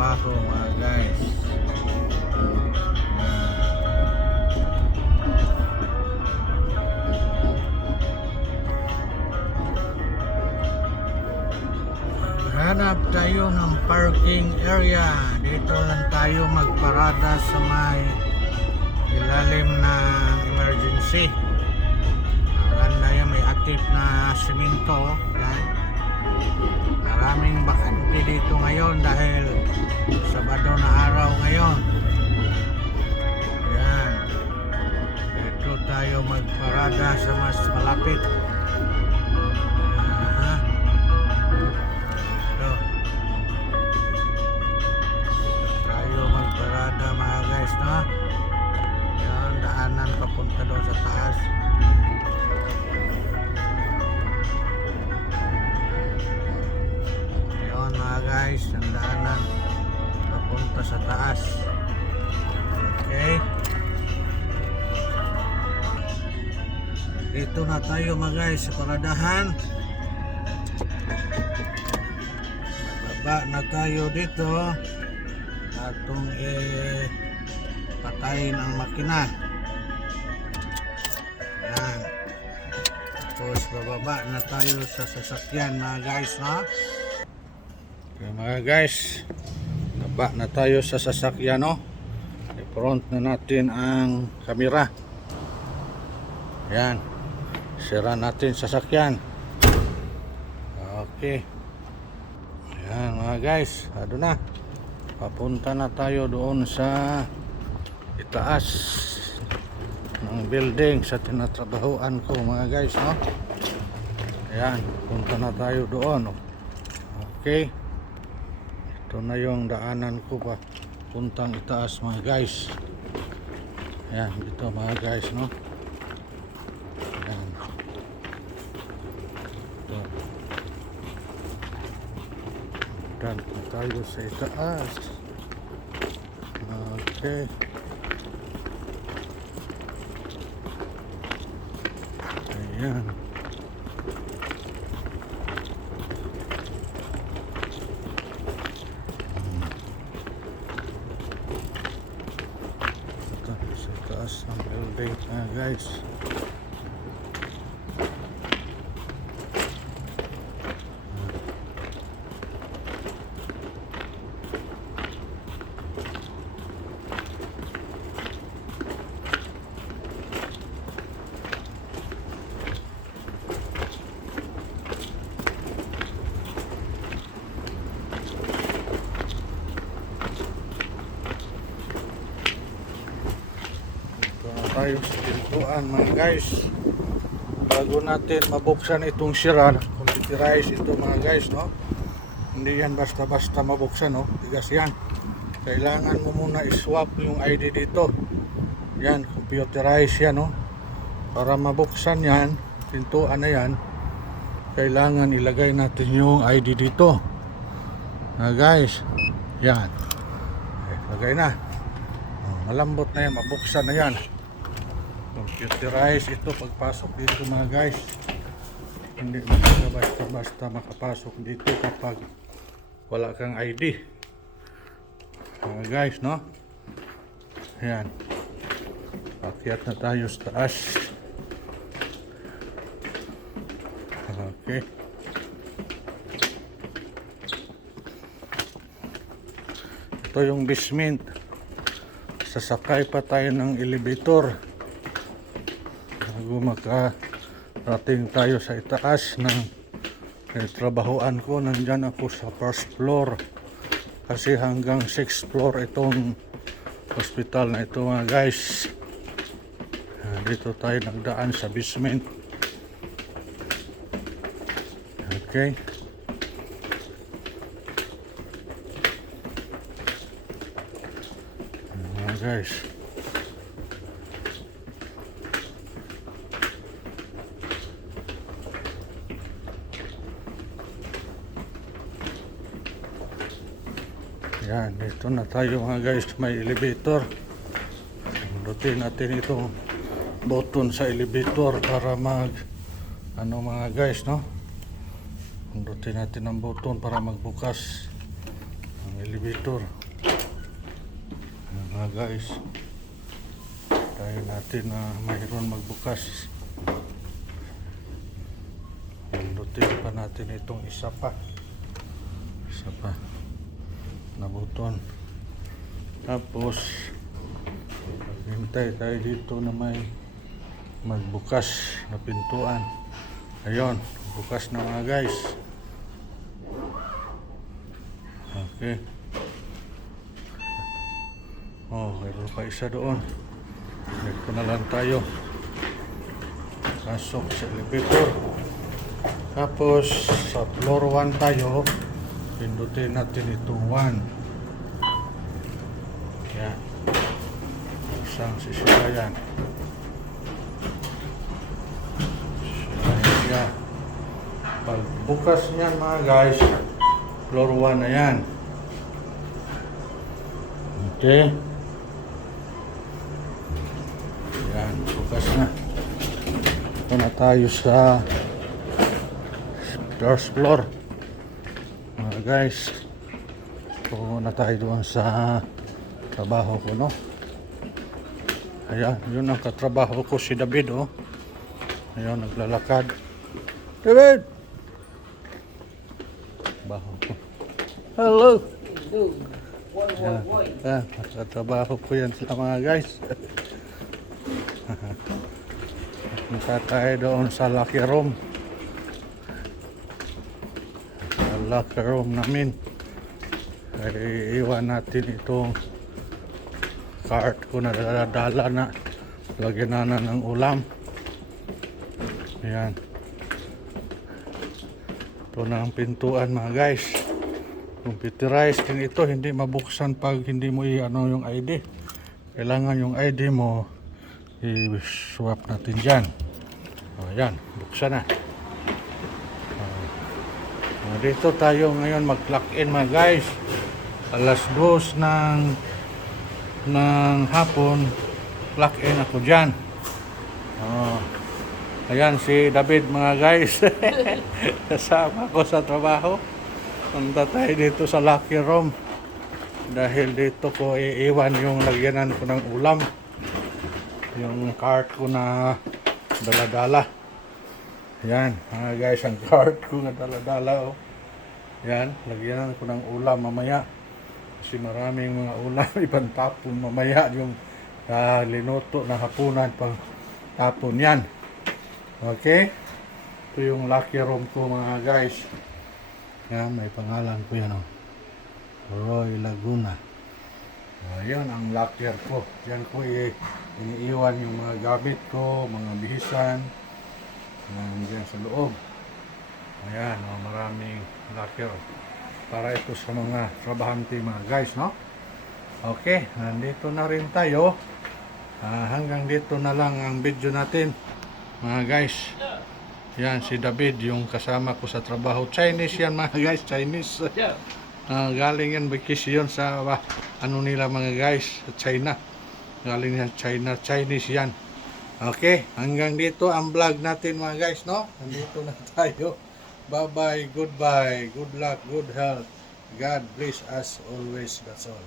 trabaho mga guys. Hanap tayo ng parking area. Dito lang tayo magparada sa may ilalim ng emergency. Ganda yan, may atip na simento. Yan. Maraming bakante dito ngayon dahil Sabado na araw ngayon. Yan. Dito tayo magparada sa mas malapit. Mga guys, no? Yan, daanan papunta doon sa taas. Yan mga guys, ang daanan papunta sa taas. Okay, dito na tayo mga guys sa paradahan. Baba na tayo dito. Atong patayin ang makina. Yan. Tapos bababa na tayo sa sasakyan mga guys, no? Okay, mga guys, baba na tayo sa sasakyan, no? I-front na natin ang kamera. Yan. Sira natin sasakyan. Okay. Yan mga guys, ano na? Papunta na tayo doon sa itaas ng building sa tinatrabahoan ko mga guys, no? Ayan, punta na tayo doon. Okay, ito na yung daanan ko pa puntang itaas mga guys. Ayan, dito mga guys, no? Ayan. Ito. Dan tayo sa itaas. Okay. Ayan. Tayo sa itaas ng building guys. Tayo sa pintuan mga guys, bago natin mabuksan itong sira, computerize ito mga guys, no? Hindi yan basta basta mabuksan, no? Tigas yan, kailangan mo muna iswap yung ID dito. Yan, computerize yan, no? Para mabuksan yan, pintuan na yan, kailangan ilagay natin yung ID dito mga guys. Yan, lagay na. Malambot na yan, mabuksan na yan. Computerize ito pagpasok dito mga guys. Hindi basta makapasok dito kapag wala kang ID mga guys, no? Ayan, akyat na tayo sa taas. Okay, ito yung basement. Sasakay pa tayo ng elevator bago makarating tayo sa itaas ng trabahoan ko. Nandyan ako sa first floor kasi hanggang 6th floor itong hospital na ito mga guys. Dito tayo nagdaan sa basement. Okay, mga guys, yan, dito na tayo mga guys, may elevator. Pindutin natin itong button sa elevator para mga guys, no? Pindutin natin ang button para magbukas ang elevator. Mga guys, tayo natin na mayroon magbukas. Pindutin pa natin itong isa pa na buton. Tapos hintay tayo dito na may magbukas na pintuan. Ayun, bukas na mga guys. Okay. Oh, mayroon pa isa doon. Dito na lang tayo. Pasok sa elevator. Tapos sa floor 1 tayo. Pindutin natin itong 1. Yan. Isang sisilayan. Sisilayan siya. Pagbukas niyan mga guys, floor 1 na yan. Okay. Yan, bukas na. Ito na tayo sa first floor. Mga guys, ito na tayo doon sa trabaho ko, no? Ayan, yun ang katrabaho ko, si David, oh. Ayan, naglalakad. David! Trabaho ko. Hello! Hello. Boy. Ayan, katrabaho ko yan sila mga guys. Punta tayo doon sa locker room. Sa locker room namin. Ay, iwan natin itong cart ko na dala na. Lagyan na ng ulam. Ayan. Ito na ang pintuan mga guys. Computerized din ito. Hindi mabuksan pag hindi mo i-ano yung ID. Kailangan yung ID mo i-swap natin dyan. O, ayan, buksan na. Dito tayo ngayon mag-clock in mga guys. Alas 2 ng hapon, clock in ako dyan. Ayan si David mga guys. Kasama ko sa trabaho. Punta tayo dito sa locker room. Dahil dito ko iiwan yung lagyanan ko ng ulam. Yung cart ko na dala-dala. Yan, mga guys, ang cart ko na dala-dala, oh. Yan, lagyan ko ng ulam mamaya. Kasi maraming mga ulam, ibang tapon mamaya yung linuto na hapunan pang tapon yan. Okay? Ito yung locker room ko mga guys. Yan, may pangalan ko yan, oh. Roy Laguna. Yan ang locker ko. Yan ko iniiwan yung mga gamit ko, mga bihisan. Nandiyan sa loob. Ayan, maraming locker. Para ito sa mga trabahante mga guys, no? Okay, nandito na rin tayo. Hanggang dito na lang ang video natin, mga guys. Yan, si David, yung kasama ko sa trabaho. Chinese yan mga guys, Chinese. Galing yan vacation sa ano nila mga guys, sa China. Galing yan China, Chinese yan. Okay, hanggang dito ang vlog natin mga guys, no? Nandito na tayo. Bye-bye, goodbye, good luck, good health. God bless us always, that's all.